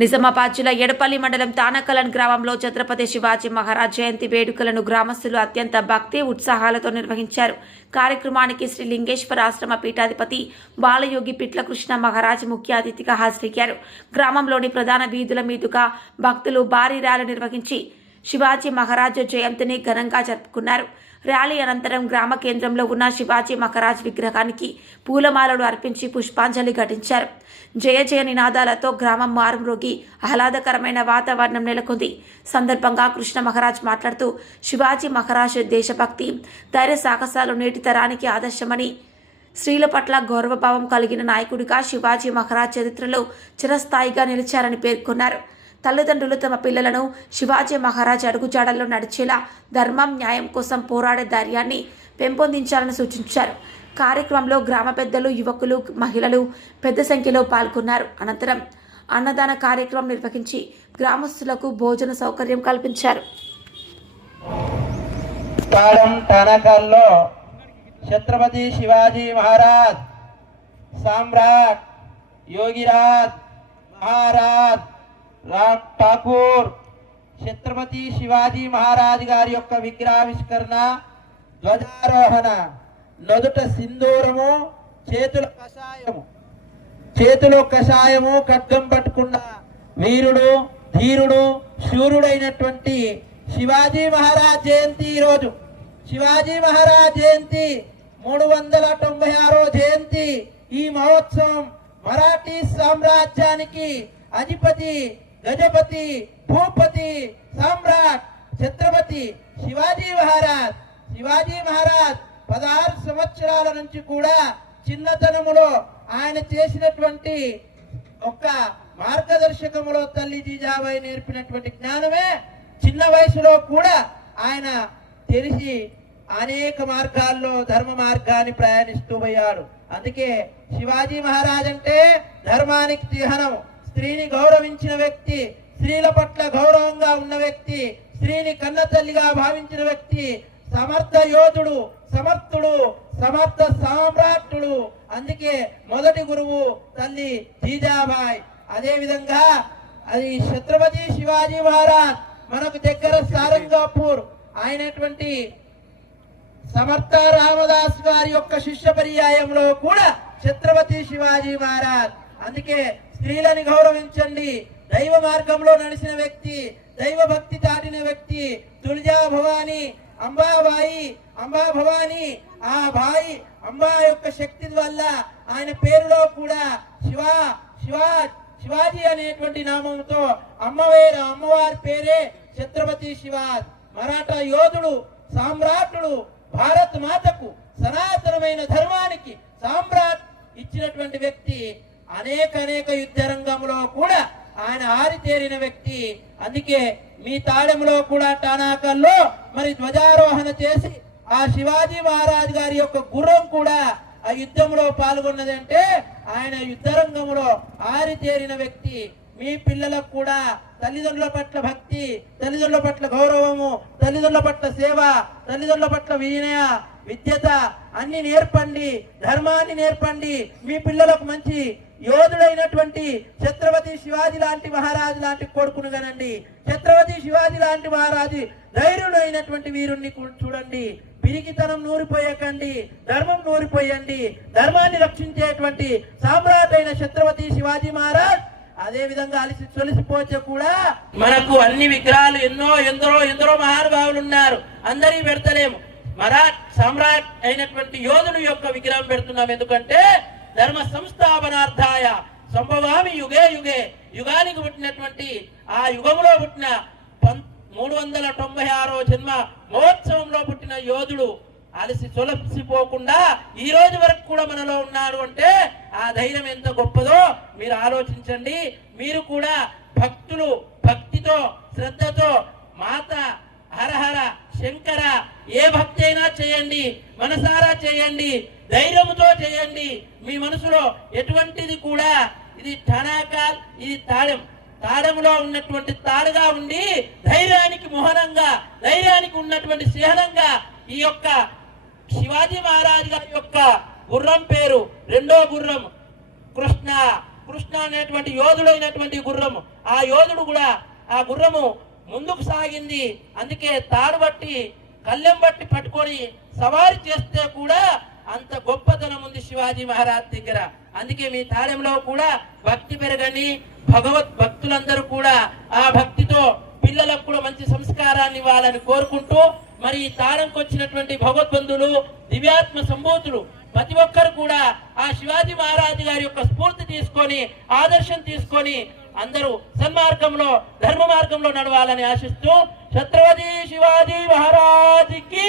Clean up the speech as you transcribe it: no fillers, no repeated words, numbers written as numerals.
నిజామాబాద్ జిల్లా ఎడపల్లి మండలం తానకలన్ గ్రామంలో ఛత్రపతి శివాజీ మహారాజ్ జయంతి వేడుకలను గ్రామస్తులు అత్యంత భక్తి ఉత్సాహాలతో నిర్వహించారు. కార్యక్రమానికి శ్రీ లింగేశ్వర ఆశ్రమ పీఠాధిపతి బాలయోగి పిట్ల కృష్ణ మహారాజ్ ముఖ్య అతిథిగా హాజరయ్యారు. గ్రామంలోని ప్రధాన వీధుల మీదుగా భక్తులు భారీ ర్యాలీ నిర్వహించి శివాజీ మహారాజ్ జయంతిని ఘనంగా జరుపుకున్నారు. ర్యాలీ అనంతరం గ్రామ కేంద్రంలో ఉన్న శివాజీ మహారాజ్ విగ్రహానికి పూలమాలలు అర్పించి పుష్పాంజలి ఘటించారు. జయ జయ నినాదాలతో గ్రామం మారుమ్రోగి ఆహ్లాదకరమైన వాతావరణం నెలకొంది. సందర్భంగా కృష్ణ మహారాజ్ మాట్లాడుతూ శివాజీ మహారాజ్ దేశభక్తి, ధైర్య సాహసాలు నేటి తరానికి ఆదర్శమని, స్త్రీల పట్ల గౌరవభావం కలిగిన నాయకుడిగా శివాజీ మహారాజ్ చరిత్రలో చిరస్థాయిగా నిలిచారని పేర్కొన్నారు. తల్లిదండ్రులు తమ పిల్లలను శివాజీ మహారాజ్ అడుగుజాడల్లో నడిచేలా ధర్మం, న్యాయం కోసం పోరాడే ధైర్యాన్ని పెంపొందించాలని సూచించారు. కార్యక్రమంలో గ్రామ పెద్దలు, యువకులు, మహిళలు పెద్ద సంఖ్యలో పాల్గొన్నారు. అనంతరం అన్నదాన కార్యక్రమం నిర్వహించి గ్రామస్తులకు భోజన సౌకర్యం కల్పించారు. ఛత్రపతి శివాజీ మహారాజ్ సామ్రాట్ యోగిరాజ్ మహారాజ్ రామ్ ఠాకూర్ ఛత్రపతి శివాజీ మహారాజ్ గారి యొక్క విగ్రహావిష్కరణ, ధ్వజారోహణ, నొదుట సింధూరము, చేతులో కషాయము ఖడ్గం పట్టుకున్న వీరుడు, ధీరుడు, శూరుడైనటువంటి శివాజీ మహారాజ్ జయంతి ఈరోజు. శివాజీ మహారాజ్ జయంతి 396వ జయంతి. ఈ మహోత్సవం మరాఠీ సామ్రాజ్యానికి అధిపతి, గజపతి, భూపతి, సామ్రాట్ ఛత్రపతి శివాజీ మహారాజ్. శివాజీ మహారాజ్ 16 సంవత్సరాల నుంచి కూడా చిన్నతనములో ఆయన చేసినటువంటి ఒక్క మార్గదర్శకములో తల్లి జీజాబాయి నేర్పినటువంటి జ్ఞానమే చిన్న వయసులో కూడా ఆయన తెలిసి అనేక మార్గాల్లో ధర్మ మార్గాన్ని ప్రయాణిస్తూ పోయాడు. అందుకే శివాజీ మహారాజ్ అంటే ధర్మానికి చిహ్నం. స్త్రీని గౌరవించిన వ్యక్తి, స్త్రీల పట్ల గౌరవంగా ఉన్న వ్యక్తి, స్త్రీని కన్న తల్లిగా భావించిన వ్యక్తి, సమర్థ యోధుడు, సమర్థుడు, సమర్థ సామ్రాట్టుడు. అందుకే మొదటి గురువు తల్లి జీజాబాయి. అదే విధంగా అది ఛత్రపతి శివాజీ మహారాజ్ మనకు దగ్గర సారంగాపూర్ అయినటువంటి సమర్థ రామదాస్ గారి యొక్క శిష్య పర్యాయంలో కూడా ఛత్రపతి శివాజీ మహారాజ్. అందుకే స్త్రీలని గౌరవించండి. దైవ మార్గంలో నడిచిన వ్యక్తి, దైవ భక్తి చాటిన వ్యక్తి తులజా భవాని, అంబాబాయి, అంబా భవాని. ఆ బాయి అంబా యొక్క శక్తి వల్ల ఆయన పేరులో కూడా శివాజీ అనేటువంటి నామంతో అమ్మవారి పేరే ఛత్రపతి శివాజీ. మరాఠా యోధుడు, సామ్రాట్టుడు, భారత్ మాతకు సనాతనమైన ధర్మానికి సామ్రాట్ ఇచ్చినటువంటి వ్యక్తి. అనేక యుద్ధ రంగంలో కూడా ఆయన ఆరితేరిన వ్యక్తి. అందుకే మీ తాళంలో కూడా టానాకల్లో మరి ధ్వజారోహణ చేసి ఆ శివాజీ మహారాజ్ గారి యొక్క గుర్రం కూడా ఆ యుద్ధంలో పాల్గొన్నది అంటే ఆయన యుద్ధ రంగంలో ఆరితేరిన వ్యక్తి. మీ పిల్లలకు కూడా తల్లిదండ్రుల పట్ల భక్తి, తల్లిదండ్రుల పట్ల గౌరవము, తల్లిదండ్రుల పట్ల సేవ, తల్లిదండ్రుల పట్ల విద్యత అన్ని నేర్పండి, ధర్మాన్ని నేర్పండి. మీ పిల్లలకు మంచి యోధుడైనటువంటి ఛత్రపతి శివాజీ లాంటి మహారాజు లాంటి కొడుకును కనండి. ఛత్రపతి శివాజీ లాంటి మహారాజు ధైర్యుడైనటువంటి వీరుణ్ణి చూడండి. పిరికితనం నూరిపోయకండి, ధర్మం నూరిపోయండి. ధర్మాన్ని రక్షించేటువంటి సామ్రాట్ అయిన ఛత్రపతి శివాజీ మహారాజ్. అదే విధంగా సొలిసిపోతే కూడా మనకు అన్ని విగ్రహాలు ఎందరో మహానుభావులు ఉన్నారు. అందరి పెడతలేము. మరాఠ్ సామ్రాట్ అయినటువంటి యోధుడు యొక్క విగ్రహం పెడుతున్నాం. ఎందుకంటే ధర్మ సంస్థాపనార్థాయ సంభవామి యుగే యుగే. యుగానికి పుట్టినటువంటి ఆ యుగంలో పుట్టిన 396వ జన్మ మహోత్సవంలో పుట్టిన యోధుడు సొలసిపోకుండా ఈ రోజు వరకు కూడా మనలో ఉన్నాడు అంటే ఆ ధైర్యం ఎంత గొప్పదో మీరు ఆలోచించండి. మీరు కూడా భక్తితో, శ్రద్ధతో మాత హరహర శంకర ఏ భక్తి అయినా చేయండి, మనసారా చేయండి, ధైర్యంతో చేయండి. మీ మనసులో ఎటువంటిది కూడా ఇది ఠనాకాల్, ఇది తాళంలో ఉన్నటువంటి తాడుగా ఉండి ధైర్యానికి మోహనంగా, ధైర్యానికి ఉన్నటువంటి చిహ్నంగా ఈ యొక్క శివాజీ మహారాజ్ గారి యొక్క గుర్రం పేరు రెండో గుర్రం కృష్ణ. కృష్ణ అనేటువంటి యోధుడైనటువంటి గుర్రము, ఆ యోధుడు కూడా ఆ గుర్రము ముందుకు సాగింది. అందుకే తాడు బట్టి కళ్ళెం బట్టి పట్టుకొని సవారి చేస్తే కూడా అంత గొప్పతనం ఉంది శివాజీ మహారాజ్ దగ్గర. అందుకే మీ తాళంలో కూడా భక్తి పెరగని, భగవత్ భక్తులందరూ కూడా ఆ భక్తితో పిల్లలకు కూడా మంచి సంస్కారాన్ని ఇవ్వాలని కోరుకుంటూ, మరి ఈ తాళంకి వచ్చినటువంటి భగవద్బంధులు, దివ్యాత్మ సంభూతులు ప్రతి ఒక్కరు కూడా ఆ శివాజీ మహారాజు గారి యొక్క స్ఫూర్తి తీసుకొని, ఆదర్శం తీసుకొని అందరూ సన్మార్గంలో, ధర్మ మార్గంలో నడవాలని ఆశిస్తూ ఛత్రపతి శివాజీ మహారాజ్ కి